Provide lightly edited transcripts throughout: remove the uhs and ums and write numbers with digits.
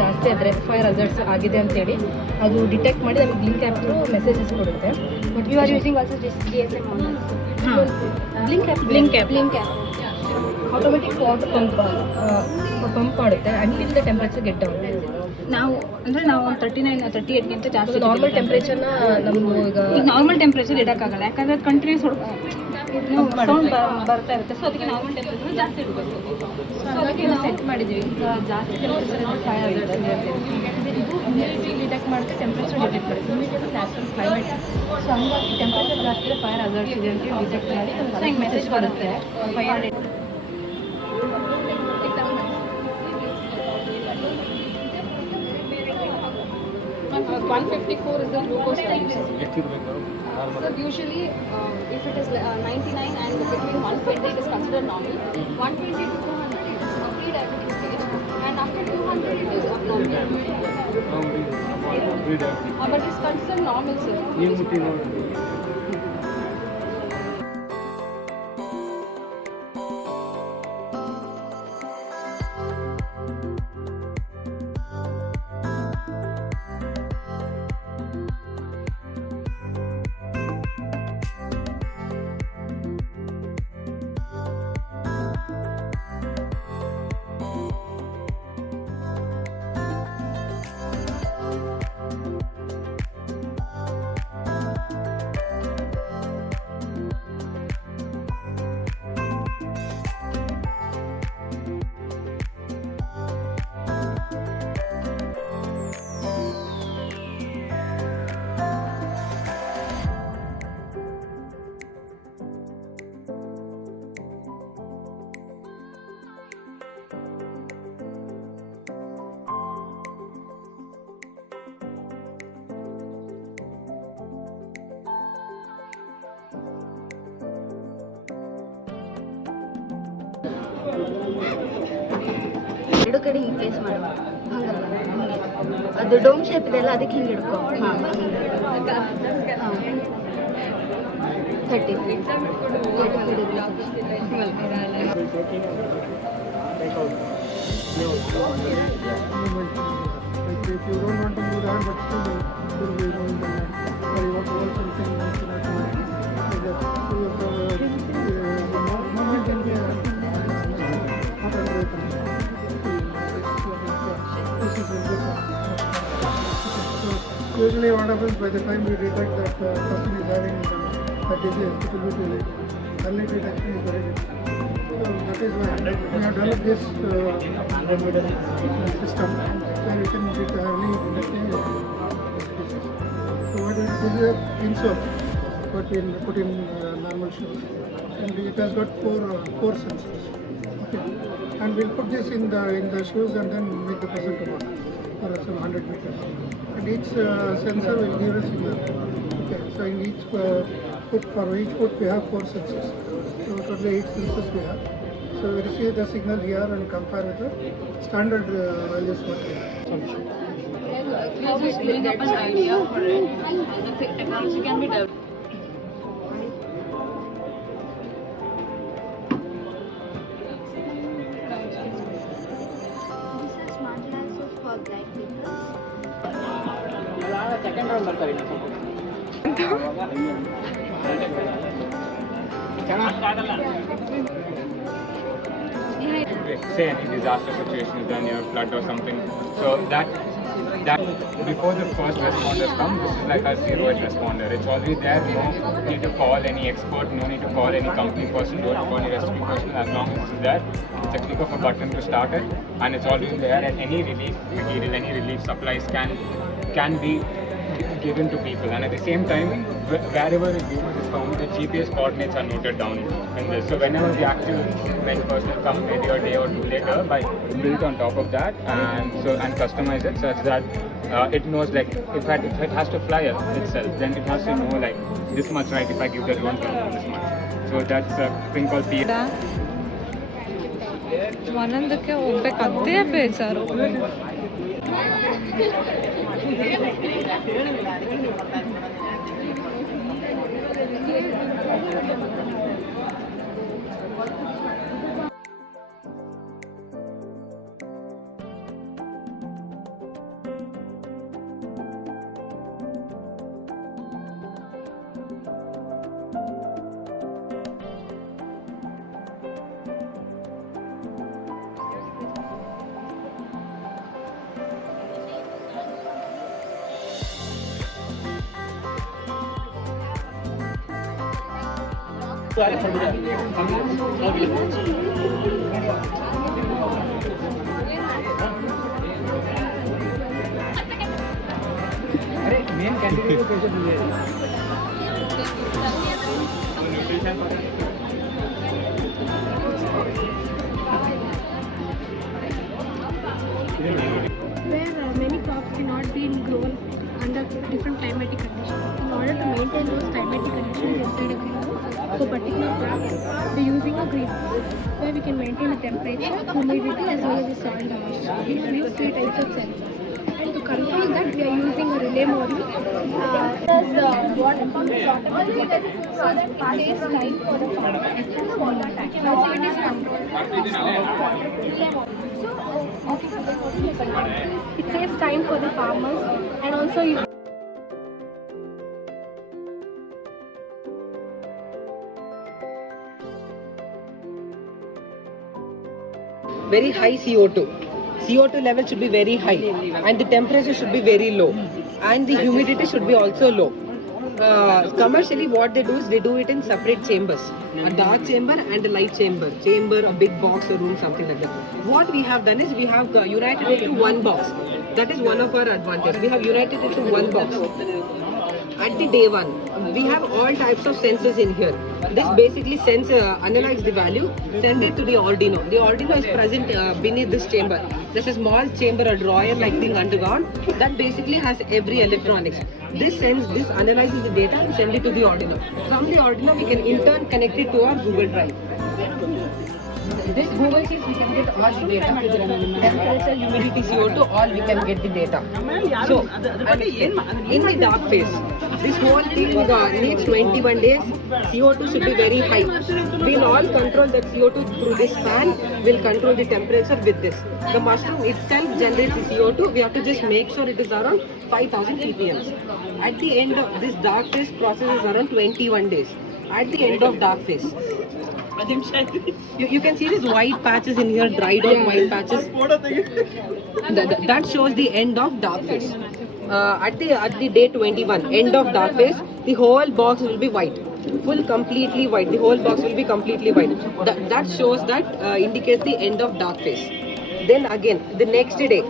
ಜಾಸ್ತಿ ಆದರೆ fire hazards ಆಗಿದೆ ಅಂತೇಳಿ ಅದು ಡಿಟೆಕ್ಟ್ ಮಾಡಿ ನಮಗೆ ಬ್ಲಿಂಕ್ ಆ್ಯಪ್ ಥ್ರೂ ಮೆಸೇಜಸ್ ಕೊಡುತ್ತೆ. But you are using also GSM ಹಾಂ Blynk app automatic water pump ಮಾಡುತ್ತೆ until the temperature get down. ನಾವು 38ಗಿಂತ ಜಾಸ್ತಿ ನಾರ್ಮಲ್ ಟೆಂಪ್ರೇಚರ್ನ ನಮ್ಮದು ಈಗ ನಾರ್ಮಲ್ ಟೆಂಪ್ರೇಚರ್ ಇಡೋಕ್ಕಾಗಲ್ಲ, ಯಾಕಂದರೆ ಅದು ಕಂಟಿನ್ಯೂಸ್ ಸೌಂಡ್ ಬರ್ತಾ ಇರುತ್ತೆ. ಸೊ ಅದಕ್ಕೆ ನಾರ್ಮಲ್ ಟೆಂಪ್ರೇಚರ್ ಜಾಸ್ತಿ ಇಡಬೇಕು. ಸೊ ಹಾಗಾಗಿ ನಾವು ಸೆಟ್ ಮಾಡಿದ್ದೀವಿ. ಈಗ ಜಾಸ್ತಿ ಟೆಂಪ್ರೇಚರ್ ಅಂದರೆ ಫೈರ್ ಹಜಾರ್ಡ್ಸ್ ಇದೆ ಅಂತೇಳಿ ಇದು ಇಮಿಡಿಯೇಟ್ಲಿ ಡಿಟೆಕ್ಟ್ ಮಾಡುತ್ತೆ, ಟೆಂಪ್ರೇಚರ್ ಡಿಟೆಕ್ಟ್ ಮಾಡುತ್ತೆ. Immediately natural climate. ಸೊ ಹಂಗಾಗಿ ಟೆಂಪ್ರೇಚರ್ ಜಾಸ್ತಿ ಇದೆ ಫೈರ್ ಹಜಾರ್ಡ್ಸ್ ಇದೆ ಅಂತೇಳಿ ಡಿಟೆಕ್ಟ್ ಮಾಡಿ ನಮ್ಗೆ ಮೆಸೇಜ್ ಬರುತ್ತೆ. Fire 154 is the glucose times. So usually if it is 99 and between 120 it is considered normal. 120 to 200 it is pre-diabetic stage, and after 200 it is abnormal. But it is considered normal, sir. ಎರಡು ಕಡೆ ಹಿಂಗೆ place ಮಾಡು, ಹಂಗಲ್ಲ ಹಿಂಗೆ ಅದು dome shape ಇದೆಲ್ಲ ಅದಕ್ಕೆ ಹಿಂಗೆ ಹಿಡ್ಕೊ. ಹಾಂ 30 If you don't want to do that, but still you will be doing the land. Or you want to hold something else in that way. So the movement can be not under control. This is a good one. So usually what happens by the time we detect that person is having that disease, it will be too late. Early detection is very difficult. So that is why we have developed this system where we can detect early detection of disease. So what is this is an insert put in normal shoes, and it has got four sensors. Okay, and we'll put this in the shoes and then make the person come out for some 100 meters. And each sensor will give us signal. Okay, so in each foot, for each foot we have 4 sensors. So totally 8 sensors we have. So we receive the signal here and compare with the standard values what we have. How we building up an idea for it, and the technology can be developed. Smart glasses for blind people. Second round ಬರ್ತಾರೆ say any disaster situation is done, a flood or something. So that before the first responders come, this is like a zero-edge responder. It's already there. No need to call any expert. No need to call any company person. Don't call any rescue person. As long as it's there, it's a click of a button to start it, and it's already there. And any relief material, any relief supplies can be given to people. And at the same time, wherever a human is found, the GPS coordinates are noted down in this. So whenever the actual personnel come, maybe a day or two later, by built on top of that, and customize it such that it knows, like if it has to fly itself, then it has to know like this much, right? If I give the drone to this much. So that's a thing called PA. ಒಂದೊಂದಕ್ಕೆ ಹೋಗ್ಬೇಕಾದ್ದೇ ಬೇಜಾರು. Main candidate को कैसे मिले where many crops cannot be grown under different climatic conditions. In order to maintain those climatic conditions inside a greenhouse, for particular crops, we're using a greenhouse where we can maintain the temperature, humidity as well as the soil moisture. We use 3 types of sensors. And to control that, we are using a relay module. Plus, water pump is automatic so that it saves time for the farmer. And the water tank. Also, it is controlled. It saves time for the farmers and also you very high CO2. CO2 level should be very high and the temperature should be very low and the humidity should be also low. Commercially what they do is they do it in separate chambers, a dark chamber and a light chamber, a big box or room, something like that. What we have done is we have united it to one box. That is one of our advantage. We have united it to one box. At the day one, we have all types of sensors in here. This basically analyze the value, send it to the Arduino. The Arduino is present beneath this chamber. There's a small chamber, a drawer-like thing underground that basically has every electronics. This analyzes the data and send it to the Arduino. From the Arduino, we can in turn connect it to our Google Drive. This Google Sheets we can get all the data, temperature, humidity, CO2, all we can get the data. So, in the dark phase, this whole thing needs 21 days, CO2 should be very high. We'll all control that CO2 through this fan, we'll control the temperature with this. The mushroom itself generates the CO2, we have to just make sure it is around 5000 ppm. At the end of this dark phase process is around 21 days. At the end of dark phase, you can see these white patches in here, dried out white patches. That shows the end of dark phase. At the day 21, end of dark phase, the whole box will be white, completely white. The whole box will be completely white. That shows that indicates the end of dark phase. Then again, the next day,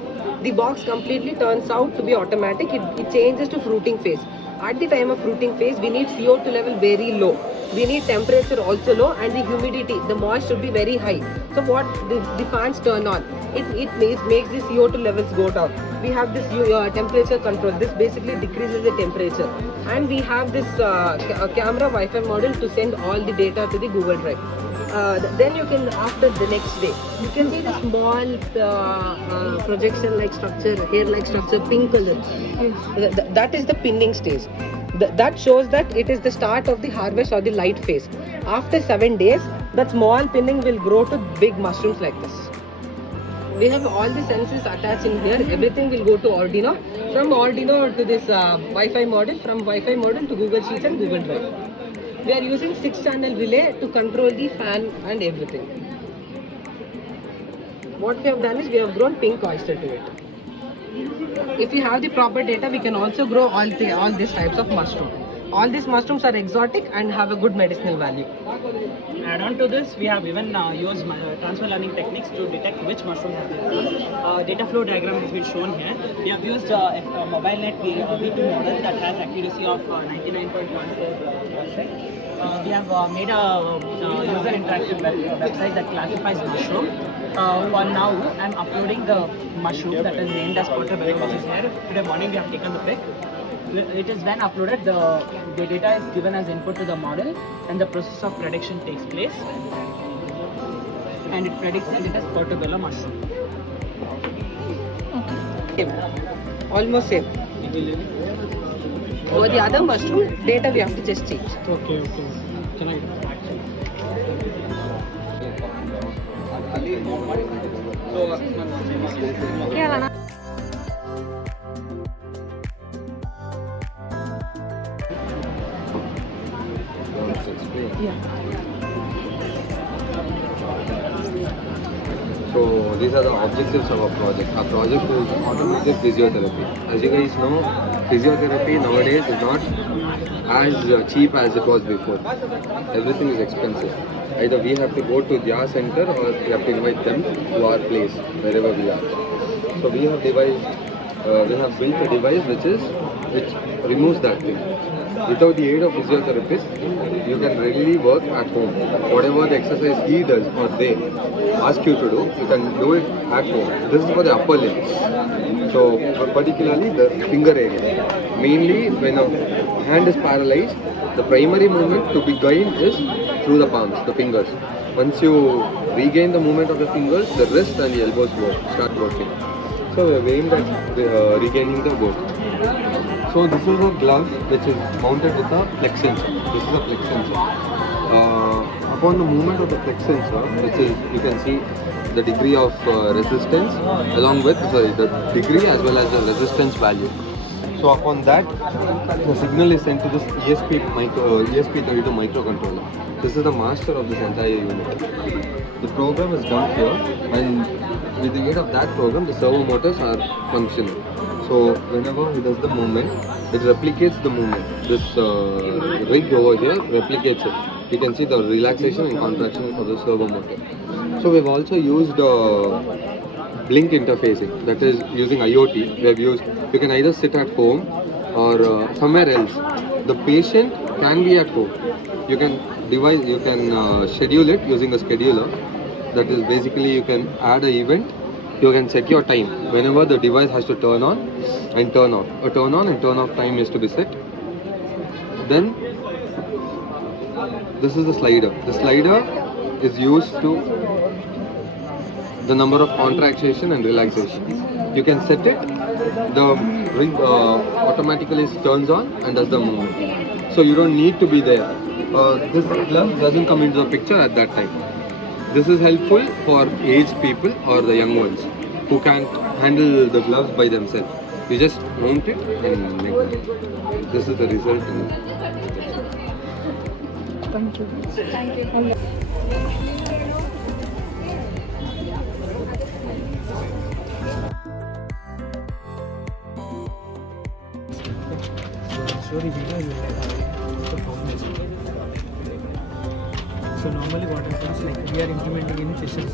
the box completely turns out to be automatic. It changes to fruiting phase. At the time of fruiting phase, we need CO2 level very low. We need temperature also low and the humidity, the moisture should be very high. So what the fans turn on, it makes the CO2 levels go down. We have this temperature control. This basically decreases the temperature. And we have this camera Wi-Fi model to send all the data to the Google Drive. Then you can, after the next day, you can see the small projection-like structure, hair-like structure, pink color. That is the pinning stage. That shows that it is the start of the harvest or the light phase. After 7 days, that small pinning will grow to big mushrooms like this. We have all the sensors attached in here. Everything will go to Arduino. From Arduino to this Wi-Fi model, from Wi-Fi model to Google Sheets and Google Drive. We are using 6-channel relay to control the fan and everything. What we have done is we have grown pink oyster to it. If we have the proper data, we can also grow all these types of mushroom. All these mushrooms are exotic and have a good medicinal value. Add on to this, we have even used transfer learning techniques to detect which mushrooms have been grown. Data flow diagram has been shown here. We have used a MobileNet V2 model that has accuracy of 99.14%. We have made a user interactive website that classifies mushroom. For now, I am uploading the mushroom that is named as portobello, which is here. Today morning we have taken the pic. It is then uploaded, the data is given as input to the model and the process of prediction takes place and it predicts that it is portobello mushroom. Almost same. For the other mushroom, data we have to just change. Okay. So these are the objectives of our project. Our project is automated physiotherapy. As you guys know, physiotherapy nowadays is not as cheap as it was before. Everything is expensive. Either we have to go to their center or we have to invite them to our place, wherever we are. So we have built a device which removes that thing. Without the aid of physiotherapist, you can readily work at home. Whatever the exercise he does or they ask you to do, you can do it at home. This is for the upper limbs. So particularly the finger area. Mainly when a hand is paralyzed, the primary movement to be gained is through the palms, the fingers. Once you regain the movement of the fingers, the wrist and the elbows start working. So we have aimed at regaining the work. So this is a glove which is mounted with a flex sensor. This is a flex sensor. Upon the movement of the flex sensor, which is, you can see the degree of resistance along with the degree as well as the resistance value. So upon that, the signal is sent to this ESP32 microcontroller. This is the master of this entire unit. The program is done here, and with the aid of that program, the servo motors are functioning. So whenever he does the movement, it replicates the movement. This rig over here replicates it. You can see the relaxation and contraction of the servo motor. So we've also used blink interfacing, that is using IoT. You can either sit at home or somewhere else. The patient can be at home. You can schedule it using a scheduler. That is basically, you can add an event. You can set your time whenever the device has to turn on and turn off. A turn on and turn off time is to be set. Then this is the slider. The slider is used to the number of contraction and relaxation. You can set it. The rig automatically turns on and does the movement. So you don't need to be there. This glove doesn't come into the picture at that time. This is helpful for aged people or the young ones who can't handle the gloves by themselves. You just mount it and make it. This is the result. Thank you. So normally what happens, like we are implementing in fishes.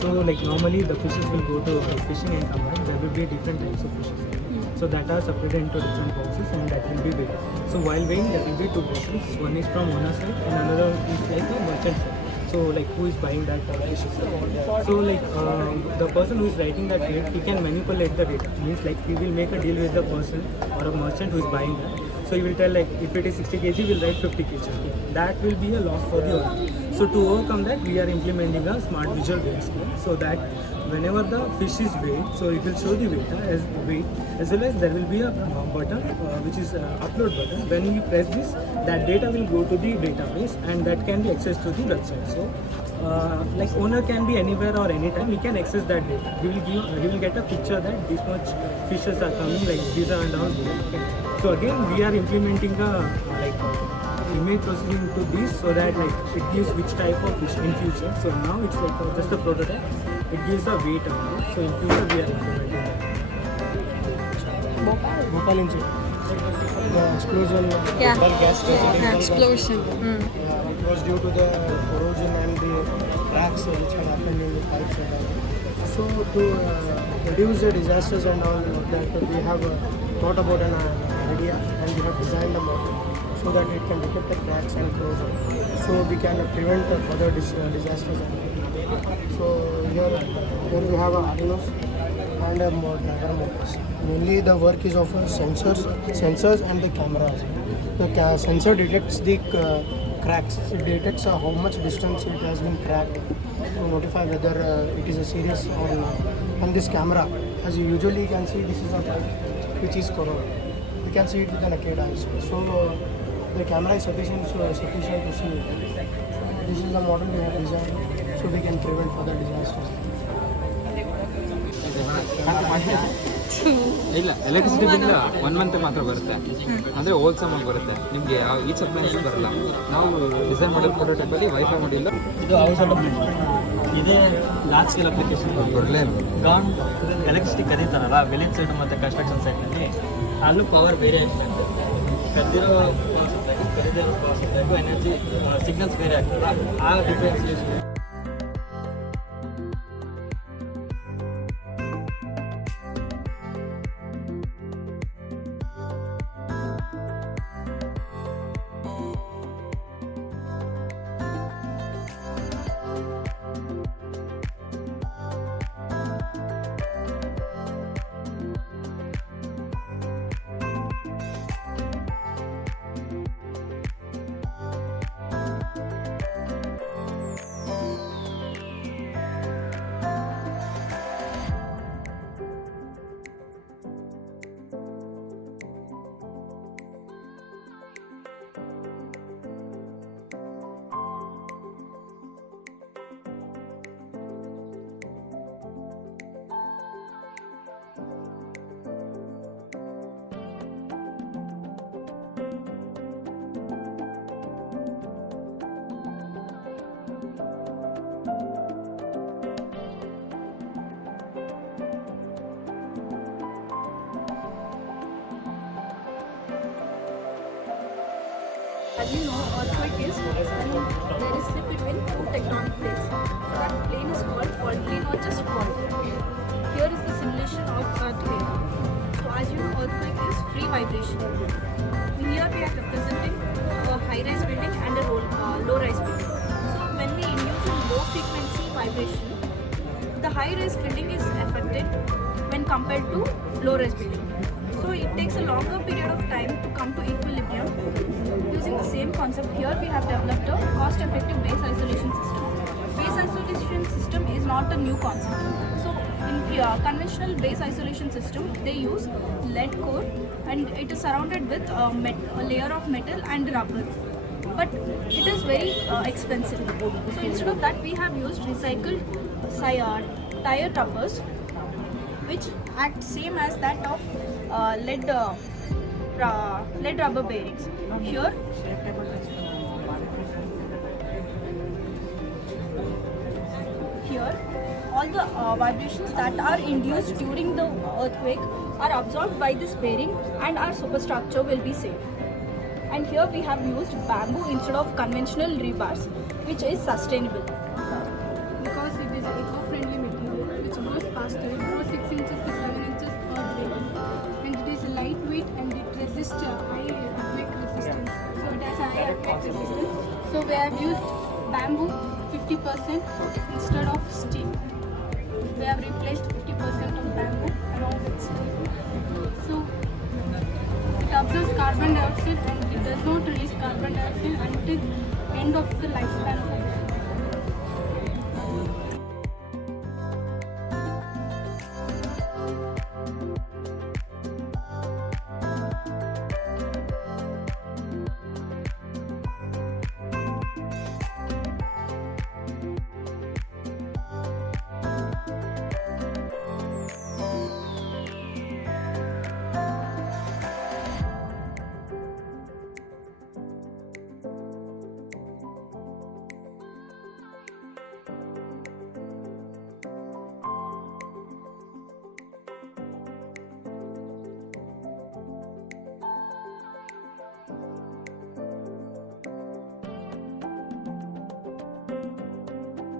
So like normally the fishes will go to fishing and come back. There will be different types of fishes. So that are separated into different boxes and that will be weighed. So while weighing, there will be two boxes. One is from owner side and another is like the merchant side. So like who is buying that fish? So like the person who is writing that rate, he can manipulate the data. Means like he will make a deal with the person or a merchant who is buying that. So he will tell like if it is 60 kg, we'll write 50 kg. That will be a loss for the owner. So to overcome that, we are implementing a smart visual weight scale so that whenever the fish is weighed, so it will show the weight as well as there will be a button which is upload button. When you press this, that data will go to the database and that can be accessed to the website. So like owner can be anywhere or anytime, he can access that data. He will get a picture that this much fishes are coming, like these are down. Okay. So again, we are implementing a image processing to this so that like it gives which type of fish in future. So now it's like just a prototype. It gives a weight amount. So in future we are implementing that. Bhopal incident. The explosion. Explosion. It was due to the corrosion and the cracks which had happened in the pipes and all. So to reduce the disasters and all that, we have thought about an idea and we have designed a model so that it can detect the cracks and corrosion. So we can prevent further disasters. So here we have Arduinos and driver motors. Mainly the work is of sensors and the cameras. The sensor detects the cracks. It detects how much distance it has been cracked to notify whether it is a serious or not. And this camera, as you usually can see, this is a pipe which is corroded. We can see it with the naked eyes. So the camera is sufficient to see it. This is the model we have designed so we can prevent further disasters. ಇಲ್ಲ electricity bill 1 month ಮಾತ್ರ ಬರುತ್ತೆ, ಅಂದರೆ wholesome ಆಗಿ ಬರುತ್ತೆ ನಿಮಗೆ. Each appliances ಬರಲ್ಲ. ನಾವು design ಮಾಡೋ ಪ್ರೋಟೋಟೈಪಲ್ಲಿ ವೈಫೈ ಮಾಡಿಲ್ಲ. ಇದು ಹೌಸ್ ಇದೇ large scale application gone electricity ಕರೀತಾರಲ್ಲ ವಿಲೇಜ್ ಸೈಡ್ ಮತ್ತು ಕನ್ಸ್ಟ್ರಕ್ಷನ್ ಸೈಡ್ನಲ್ಲಿ ಅಲ್ಲೂ ಪವರ್ ಬೇರೆ ಆಗ್ತದೆ ಕದ್ದಿರೋ ಕರೀದಿರೋ ಎನರ್ಜಿ ಸಿಗ್ನಲ್ಸ್ ಬೇರೆ ಆಗ್ತದಲ್ಲ ಆ differentiation. As you know, earthquake is when there is slip between two tectonic plates. So that plane is called fault plane or just fault. Here is the simulation of earthquake. So as you know, earthquake is free vibration. Here we are representing a high-rise building and a low-rise building. So when we induce a low frequency vibration, the high-rise building is affected when compared to low-rise building. So it takes a longer period of time to come to equilibrium. Using the same concept, here we have developed a cost-effective base isolation system. Base isolation system is not a new concept. So in conventional base isolation system, they use lead core and it is surrounded with a layer of metal and rubber. But it is very expensive. So instead of that, we have used recycled tire rubbers, which act same as that of lead rubber bearings. Here, all the vibrations that are induced during the earthquake are absorbed by this bearing and our superstructure will be safe. And here we have used bamboo instead of conventional rebars, which is sustainable. Because it is eco-friendly material which grows faster, it grows 6 inches to 7 inches per day, and it is lightweight and it resists high earthquake resistance. So it has a high earthquake resistance. So we have used bamboo 50% instead of steel. We have replaced 50% of bamboo along with steel. So it absorbs carbon dioxide and it does not release carbon dioxide until end of the lifespan of it.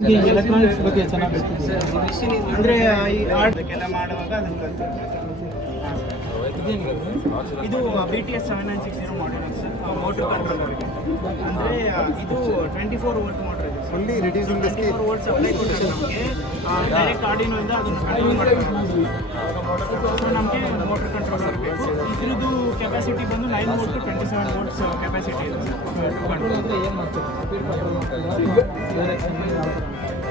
ಈ electronics ಬಗ್ಗೆ ಚೆನ್ನಾಗಿ ಗೊತ್ತಿದೆ ಅಂದರೆ ಈ art ಎಲ್ಲ ಮಾಡುವಾಗ ಅದನ್ನು ಇದು BTS 7960 ಮಾಡ್ಯೂಲ್ ಸರ್ ಮೋಟರ್ ಕಂಟ್ರೋಲರ್ಗೆ ಅಂದರೆ ಇದು 24 ವೋಲ್ಟ್ ಮೋಟರ್ ಇದೆ Only reducing the speed. 24 volt supply ಕೊಟ್ಟರೆ ನಮಗೆ ಡೈರೆಕ್ಟ್ ಆರ್ಡಿನೋಯಿಂದ ಅದನ್ನು ಕಂಟ್ರೋಲ್ ಮಾಡಬೇಕು. ಸೊ ನಮಗೆ ಮೋಟರ್ ಕಂಟ್ರೋಲರ್ ಬೇಕು. ಇದ್ರದ್ದು ಕೆಪಾಸಿಟಿ ಬಂದು 9 ವೋಲ್ಟ್ 27 ವೋಲ್ಟ್ಸ್ ಕೆಪಾಸಿಟಿ ಇದೆ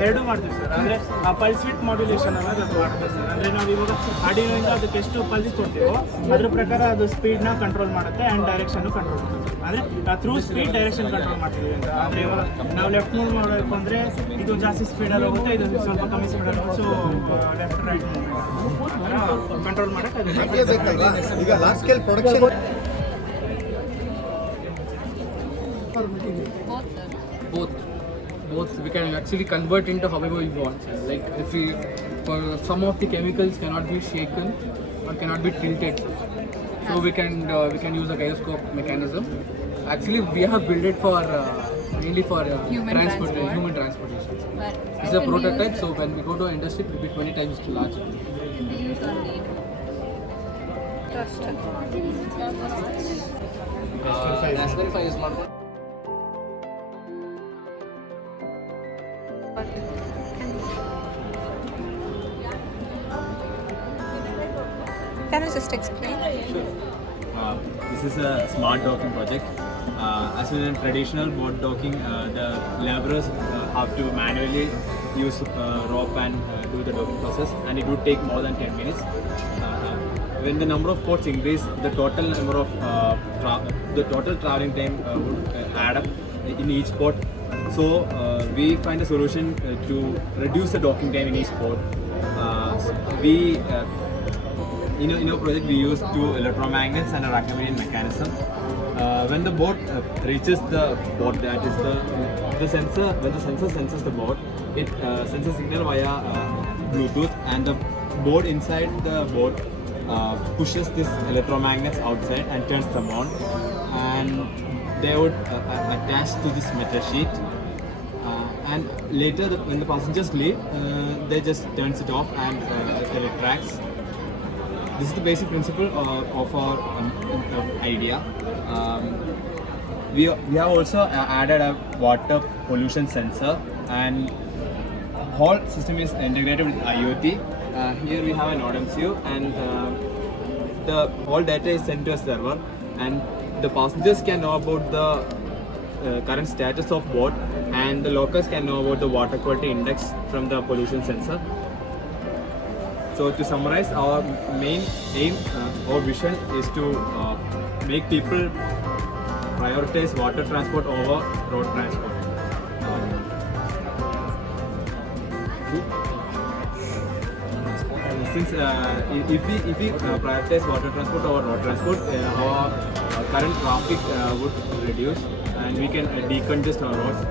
ಎರಡೂ ಮಾಡ್ತೀವಿ ಸರ್. ಅಂದರೆ ಆ ಪಲ್ಸ್ ವಿತ್ ಮಾಡ್ಯುಲೇಷನ್ ಅನ್ನೋದು ಅದು ಮಾಡ್ತೀವಿ ಸರ್. ಅಂದರೆ ನಾವು ಇವಾಗ ಆರ್ಡಿನೋಯಿಂದ ಅದಕ್ಕೆ ಎಷ್ಟು ಪಲ್ಸ್ ಕೊಡ್ತೀವೋ ಅದ್ರ ಪ್ರಕಾರ ಅದು ಸ್ಪೀಡ್ನ ಕಂಟ್ರೋಲ್ ಮಾಡುತ್ತೆ ಆ್ಯಂಡ್ ಡೈರೆಕ್ಷನ್ನು ಕಂಟ್ರೋಲ್ ಮಾಡುತ್ತೆ. ಅಂದರೆ ಥ್ರೂ ಸ್ಪೀಡ್ ಡೈರೆಕ್ಷನ್ ಕಂಟ್ರೋಲ್ ಮಾಡ್ತೀವಿ ಅಂತ. ಅಂದರೆ ಇವಾಗ ನಾವು ಲೆಫ್ಟ್ ಮೂವ್ ಮಾಡಬೇಕು ಅಂದರೆ ಇದು ಜಾಸ್ತಿ ಸ್ಪೀಡಲ್ಲಿ ಹೋಗುತ್ತೆ, ಇದು ಸ್ವಲ್ಪ ಕಮ್ಮಿ ಸ್ಪೀಡಲ್ಲಿ ಹೋಗುತ್ತೆ. So left right movement control ಮಾಡೋಕ್ಕೆ ಅದು ಈಗ large scale production both both we can actually convert into however we want. Like if we, for some of the chemicals cannot be shaken or cannot be tilted, so we can use a gyroscope mechanism. Actually, we have built it for mainly for Human transport. human transportation. But It's a prototype, so when we go to industry, it will be 20 times larger. can be used on lead. Raspberry Pi is not. Can you just explain? This is a smart docking project. As in traditional boat docking, the laborers have to manually use rope and do the docking process, and it would take more than 10 minutes. When the number of ports increase, the total number of the total traveling time would add up in each port. So we find a solution to reduce the docking time in each port. In our project, we use 2 electromagnets and a Rackhamanian mechanism. When the boat reaches the port, that is the sensor. When the sensor senses the boat, it sends a signal via Bluetooth, and the board inside the boat pushes these electromagnets outside and turns them on, and they would attach to this metal sheet. And later, when the passengers leave, they just turns it off and it retracts. This is the basic principle of our idea. We have also added a water pollution sensor, and whole system is integrated with IoT. Here we have an ODMCU, and the whole data is sent to a server, and the passengers can know about the current status of boat, and the locals can know about the water quality index from the pollution sensor. So to summarize, our main aim or vision is to make people prioritize water transport over road transport. Since if we prioritize water transport over road transport, our current traffic would reduce, and we can decongest our roads.